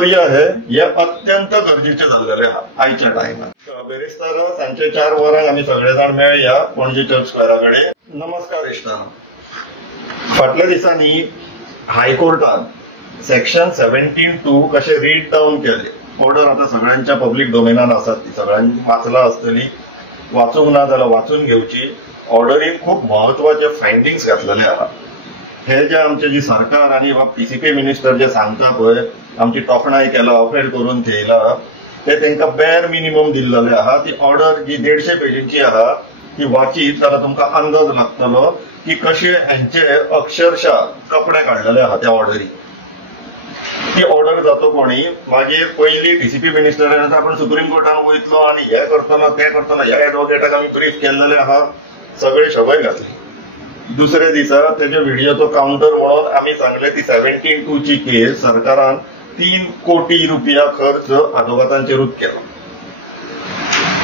कार्य आहे हे अत्यंत गरजेचे झालेले आयच्या टायमार बेरेस्तार सांचे 4 वरांक आम्ही सगळेजाण मेळया पणजी चर्च स्क्वेराकडे। नमस्कार इश्टांनो, फाटल्या दिसांनी हायकोर्टान सेक्शन 17(2) कशे रीड डावन केले। ऑर्डर आता सगळ्यांच्या पब्लिक डोमेनान आसात, ती सगळ्यांनी वाचला आसतली, वाचूंक ना जाल्यार वाचून घेवची। ऑर्डरीन खूप महत्वाचे फायंडिंग्स घातलेले आहात। हे जे आमचे जी सरकार आणि पीसीपी मिनिस्टर जे सांगता पळय आमची तोखणाय केला, अफेड करून थेयला, ते तांकां बेर मिनिमम दिल्लेले आहा। ती ऑर्डर जी 150 पेजींची आहा ती वाचीत जाल्यार तुमकां अंदाज लागतलो की कशे हांचे अक्षरशः कपडे काढलेले आहा त्या ऑर्डरी। ती ऑर्डर जातो कोणी मागीर पयली डीसीपी मिनिस्टरान आपण सुप्रीम कोर्टान वयतलो आणि हे करतना ते करतना ह्या एडवोकेटाक आमी ब्रीफ केल्लेले आहा, सगळे शबय घातले। दुसरे दिसा तेजे व्हिडिओचो काउंटर म्हणून आम्ही सांगले ती 17(2) ची केस सरकारान 3 कोटी रुपया खर्च आदवोगादांचेरूच केलो।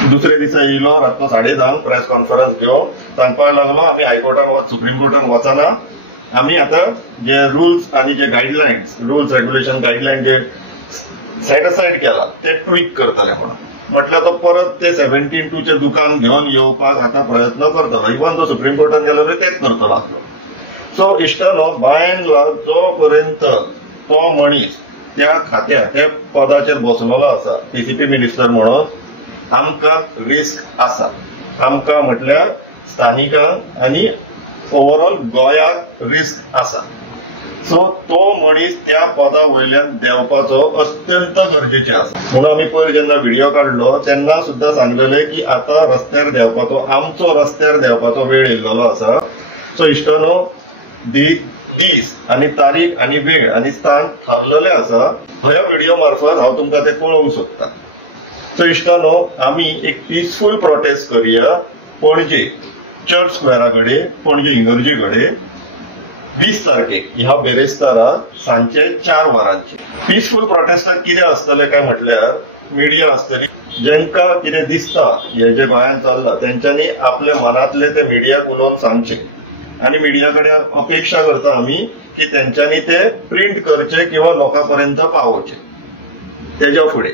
दुसरे दिसा येयलो रातचो 10:30 प्रेस कॉन्फरन्स घेवन सांगपाक लागलो आम्ही हायकोर्टान सुप्रीम कोर्टान वचना, आम्ही आता जे रूल्स आणि जे गाईडलाईन्स रूल्स रेग्युलेशन गाईडलाईन जे सेट असाइड केला ते ट्विक करतले म्हणून म्हटल्यार तो परत ते 17(2) चे दुकान घेऊन येवपाक आता प्रयत्न करतलो। इवन तो सुप्रीम कोर्टान गेलो तेच करतलो आसलो। सो इश्टानो, बाय एंड लार्ज जो पर्यंत तो मनीस त्या खात्या त्या पदाचेर बसलेलो आसा पीसीपी मिनिस्टर म्हणून आमकां रिस्क आसा। आमकां म्हटल्यार स्थानिकांक आणि ओव्हरऑल गोंयाक रिस्क आसा। सो तो मनीस त्या पदा वयल्यान देंवपाचो अत्यंत गरजेचे आसा। म्हणून आम्ही पयर जेन्ना व्हिडिओ काढलो तेन्ना सुद्धा सांगलेले की आता रस्त्यार देंवपाचो आमचो रस्त्यार देंवपाचो वेळ येयल्लो आसा। सो इश्टानो, दीस आणि तारीख आणि वेळ आणि स्थान थारलेले आसा। ह्या व्हिडिओ मार्फत हांव तुमकां ते कळोवंक सोदता। सो इश्टानो, आमी एक पीसफुल प्रोटेस्ट करूया पणजे चर्च स्क्वेराकडे, पणजे इगर्जेकडे 20 तारखेक ह्या बेरेस्तारा सांचे 4 वरांची। पीसफुल प्रोटेस्टाक कितें आसतले काय म्हटल्यार मिडिया आसतली, जेंका कितें दिसता हे जे गोंयांत चल्ला तेंच्यांनी आपल्या मनातले ते मिडियाक उलोवन सांगचे आणि मिडियाकडे अपेक्षा करता आम्ही की तेंच्यांनी ते प्रिंट करचे किंवा लोकांपर्यंत पावोवचे। तेज्या फुडें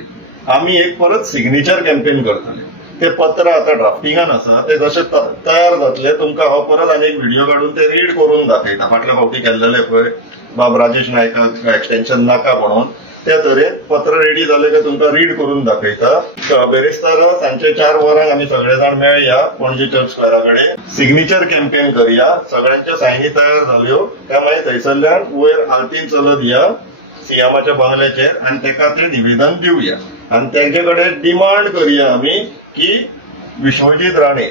आम्ही एक परत सिग्नेचर कॅम्पेन करतले। ते पत्र आता ड्राफ्टिंगान आसा, ते जसे तयार जातले तुमकां हांव परत आनी एक व्हिडिओ काढून ते रीड करून दाखयता। फाटल्या फावटी केल्लेले पळय बाब राजेश नायकाक एक्सटेन्शन नाका म्हणून, त्या तरेन पत्र रेडी जाले की तुमकां रीड करून दाखयता। बेरेस्तार सांचे 4 वरांक आमी सगळेजाण मेळया पणजी चर्च स्क्वेराकडे, सिग्नेचर कॅम्पेन करया। सगळ्यांच्या सायनी तयार जाल्यो काय मागीर थंयसरल्यान वयर आल्तीन चलत या सीएमाच्या बंगल्याचेर आणि तेका ते निवेदन दिवया आणि तेंचे कडेन डिमांड करया आमी की विश्वजीत राणे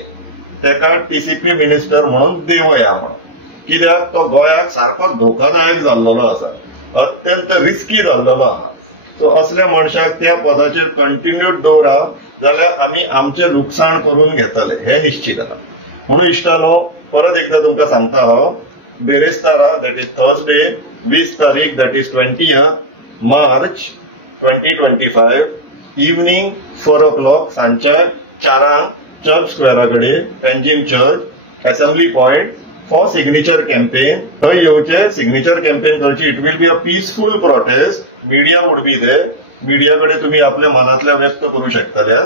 तेका टीसीपी मिनिस्टर म्हणून देवया म्हणून। कित्याक तो गोंयाक सारको धोकादायक जाल्लो आसा, अत्यंत रिस्की जाल्लो आहा। सो असल्या मनशाक त्या पदाचेर कंटिन्यूड दवरा जाल्यार आमी आमचे लुकसाण करून घेतले हे निश्चित आहा। म्हणून इश्टानो, परत एकदा तुमकां सांगता हांव, बेरेस्तारा दॅट इज थर्सडे 20 तारीख that is 20 March 2025 evening 4 o'clock सांच्या 4 चर्च स्क्वेराकडे एंजिन church assembly point for signature campaign. थंय येवचे, सिग्नेचर कॅम्पेन करची। It will be a peaceful protest. Media would be there, मीडियाकडे तुम्ही आपल्या मनातल्या व्यक्त करू शकतले।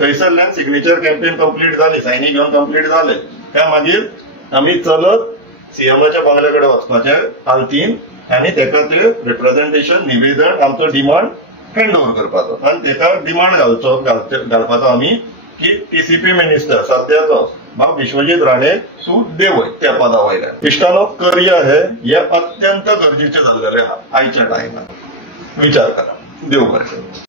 थंयसरल्यान सिग्नेचर कॅम्पेन कंप्लीट जाली, सायनी घेवन कंप्लीट जाले काय मागीर आम्ही चलत सीएमाच्या बंगल्याकडे वचपाचे आल्तीन आणि तेका ते रिप्रेझेंटेशन निवेदन आमचो डिमांड हँड ओव्हर करपाचो आणि तेका डिमांड घालपाचो आम्ही की टीसीपी मिनिस्टर सध्याचो बाब विश्वजीत राणे तू देवय त्या पदा वयल्यान। इश्टानो, कार्य आहे हे अत्यंत गरजेचे झालेले आहा आयच्या टायमार। विचार करा। देव बरें।